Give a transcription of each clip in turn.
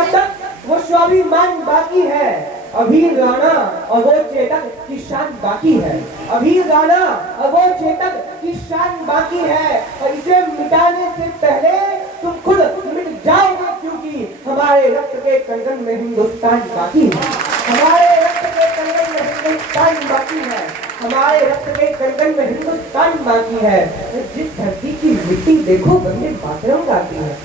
अब तक वो स्वाभिमान बाकी है। अभी गाना और वो चेतक की शान बाकी है। अभी गाना और वो चेतक की शान बाकी है। और इसे मिटाने से पहले तुम खुद मिट जाओगे, क्योंकि हमारे रक्त के कण में हिंदुस्तान बाकी है। हमारे रक्त के कण में हिंदुस्तान बाकी है। हमारे रक्त के कण में हिंदुस्तान बाकी है। जिस धरती की मिट्टी देखो वंदे मातरम गाती है।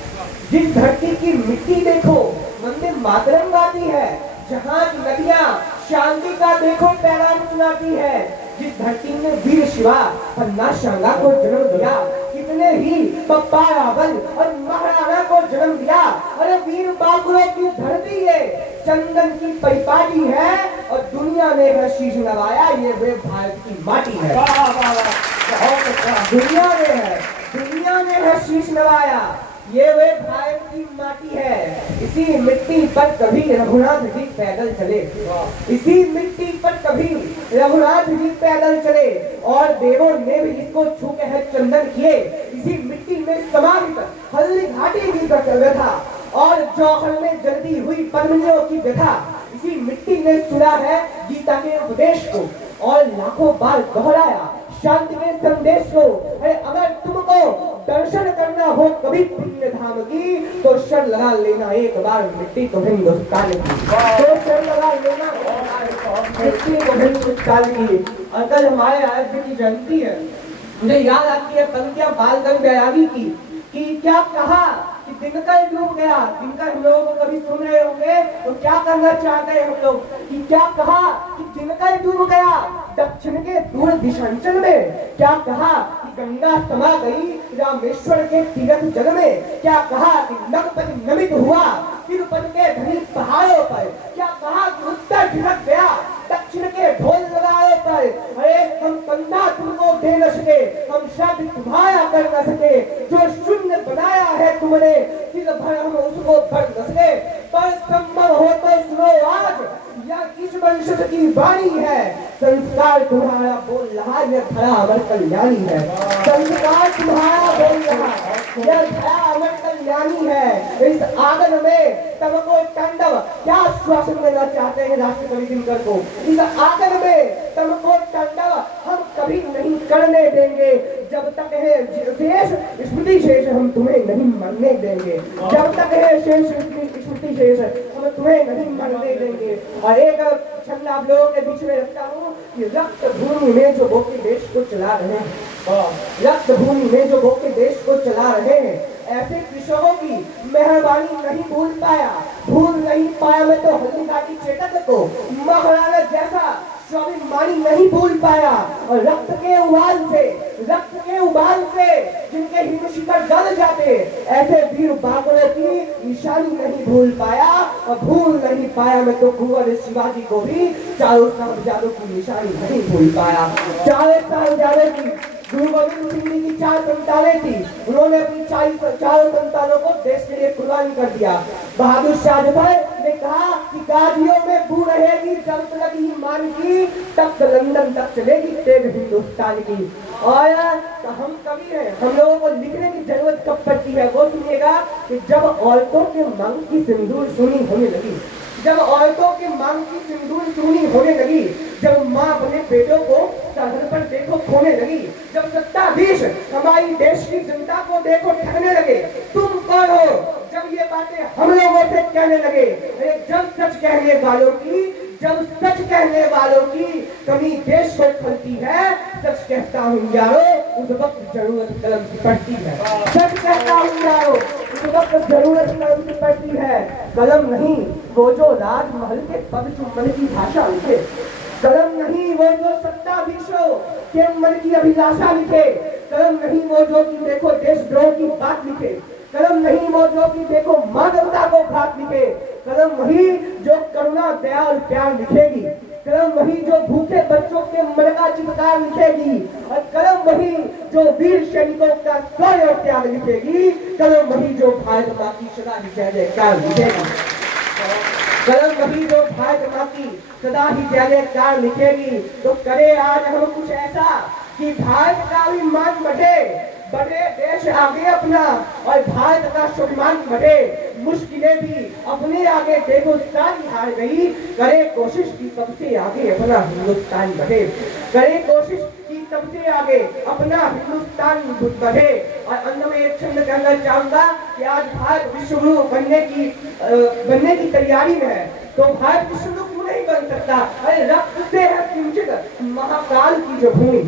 जिस धरती की मिट्टी देखो वंदे मातरम गाती है। जहाँ की नदियाँ शांति का देखो पैगाम सुनाती है। जिस धरती ने वीर शिवा और नाशांगा को जन्म दिया, कितने ही पप्पा रावल और महाराणा को जन्म दिया। अरे वीर बाबुओं की धरती है, चंदन की परिपाटी है और दुनिया ने वह शीश नवाया, ये वे भारत की माटी है। दुनिया ने वह शीश नवाया, ये वे भारत की माटी है। इसी मिट्टी पर कभी रघुनाथ जी पैदल चले। इसी मिट्टी पर कभी रघुनाथ जी पैदल चले और देवों ने भी इसको छू के है चंदन किए। इसी मिट्टी में समाहित हल्दी घाटी की व्यथा और जौहर में जल्दी हुई पद्मिनियों की व्यथा। इसी मिट्टी ने सुना है गीता के उपदेश को और लाखों बार दोहराया शांति के संदेश को। अगर तुमको दर्शन करना हो कभी पुण्य धाम की, तो शरण लगा लेना एक बार मिट्टी तो हिंदुस्तान की। तो शरण लगा लेना मिट्टी तो हिंदुस्तान की। और कल हमारे आराध्य की जयंती है, मुझे याद आती है पंक्तियां बाल गंगा बैरागी की, कि क्या कहा कि दिनकर डूब गया। दिनकर हम लोगों को कभी सुन रहे होंगे तो क्या करना चाहते हैं हम लोग, कि क्या कहा कि दिनकर डूब गया दक्षिण के दूर दिशांचल में। क्या कहा कि गंगा समा गई रामेश्वर के तीर्थ जल में। क्या कहा कि नगपति नमित हुआ तिरुपति के धनी पहाड़ों पर। क्या कहा कि उत्तर ढिलक गया दक्षिण के ढोल लगाए पर। अरे हम कंधा तुमको दे न सके, हम शब्द तुम्हारा कर न सके। जो शून्य बनाया है तुमने फिर भर हम उसको भर न सके। पर संभव हो तो सुनो आज, या इस वंशज की वाणी है। संस्कार तुम्हारा बोल रहा, यह धरा अमर कल्याणी है। संस्कार तुम्हारा बोल रहा, यह धरा अमर कल्याणी है। इस आंगन में तमको तांडव क्या आश्वासन देना चाहते हैं राष्ट्रकवि दिनकर को। इस आंगन में तमको तांडव हम कभी नहीं करने देंगे। जब तक है शेष स्मृति शेष हम तुम्हें नहीं मरने देंगे। जब तक है शेष स्मृति शेष हम तुम्हें नहीं मरने देंगे। और एक छंद आप लोगों के बीच में रखता हूँ कि रक्त भूमि में जो बोके देश को चला रहे हैं, रक्त भूमि में जो बोके देश को चला रहे हैं, ऐसे कृषकों की मेहरबानी नहीं भूल पाया मैं तो हल्दी घाटी चेतक को महाराणा जैसा स्वाभिमानी नहीं भूल पाया। और रक्त के उबाल से जिनके हिंदू शिखर गल जाते, ऐसे वीर बाबरों की निशानी नहीं भूल पाया। और भूल नहीं पाया मैं तो कुंवर शिवाजी को भी चारों साहबजादों की निशानी नहीं भूल पाया। चारों साहबजादों की गुरु गोविंद सिंह जी की 4 संतानें थी, उन्होंने अपनी चारों संतानों को देश के लिए कुर्बान कर दिया। बहादुर शाह जफर ने कहा कि गाजियों में बू रहेगी जब तक ही मान की, तब लंदन तक चलेगी तेज हिंदुस्तान की। और तो हम कवि हैं, हम लोगों को लिखने की जरूरत कब पड़ती है वो सुनिएगा कि जब औरतों के मांग की सिंदूर सुनी होने लगी, जब औरतों की मांग की सिंदूर सुनी होने लगी, जब माँ अपने बेटों को सरहद पर देखो खोने लगी, जब सत्ताधीश हमारी देश की जनता को देखो ठगने लगे, तुम कौन हो जब ये बातें हम लोगों से कहने लगे। जब सच कहने वालों की कमी देश को खलती है, सच कहता हूँ यारो उस वक्त जरूरत कलम की पड़ती है। सच कहता हूँ यारो उस वक्त जरूरत कलम की पड़ती है। कलम नहीं वो जो राजमहल के पद चुम्बन की भाषा लिखे, कलम नहीं वो जो सत्ताधीशों के मन की अभिलाषा लिखे, कलम नहीं वो जो कि देखो देशद्रोह की बात लिखे, कलम नहीं वो जो कि देखो मानवता को घात लिखे, कलम वही जो करुणा दया और प्यार लिखेगी, कलम वही जो भूखे बच्चों के मन का चित्कार लिखेगी, और कलम वही जो वीर सैनिकों का शौर्य और त्याग लिखेगी, कलम वही जो भारत माँ की सदा ही जय जयकार लिखेगी, कलम वही जो भारत माँ की सदा ही जय जयकार लिखेगी। तो करे आज हम कुछ ऐसा कि भारत का भी मान बढ़े, बढ़े देश आगे अपना और भारत का स्वाभिमान बढ़े। मुश्किलें भी अपने आगे देखो सारी हार गई, करे कोशिश की सबसे आगे अपना हिंदुस्तान बढ़े। करे कोशिश की सबसे आगे अपना हिंदुस्तान बढ़े। और अंत में एक छंद कहना चाहूंगा कि आज भारत विश्व गुरु बनने की तैयारी में है, तो भारत विश्व गुरु क्यों नहीं बन सकता? अरे रक्त से है सिंचित महाकाल की जो भूमि,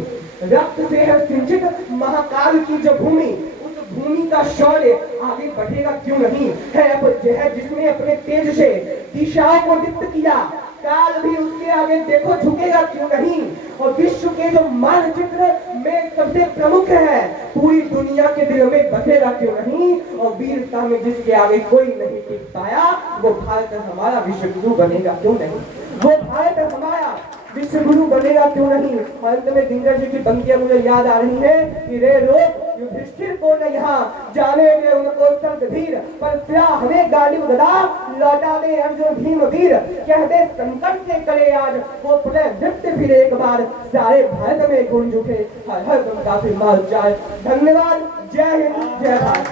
रक्त से है सिंचित महाकाल की जो भूमि, उस भूमि का शौर्य आगे बढ़ेगा क्यों नहीं? है जिसने अपने तेज से दिशाओं को दीप्त किया, काल भी उसके आगे देखो झुकेगा क्यों नहीं? और विश्व के जो मानचित्र में सबसे प्रमुख है, पूरी दुनिया के दिल में बसेगा क्यों नहीं? और वीरता में जिसके आगे कोई नहीं टिक पाया, वो भारत हमारा विश्व गुरु बनेगा क्यों नहीं? वो भारत हमारा विश्व गुरु बनेगा क्यों नहीं? अंत में दिनकर जी की पंक्तियां मुझे याद आ रही है कि रे रोग युधिष्ठिर को न यहाँ जाने दे उनको संत धीर, पर क्या हमें गालिब गदा लौटा दे अर्जुन भीम वीर। कह दे संकट से करे आज वो प्रलय नृत्य फिर एक बार, सारे भारत में गूंज उठे हर हर गंगा फिर मार जाए। धन्यवाद। जय हिंद, जय भारत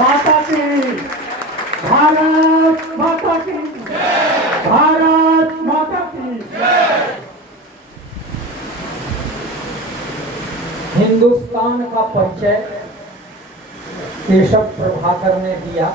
माता की, भारत माता की, भारत माता की। हिंदुस्तान का परिचय केशव प्रभाकर ने दिया।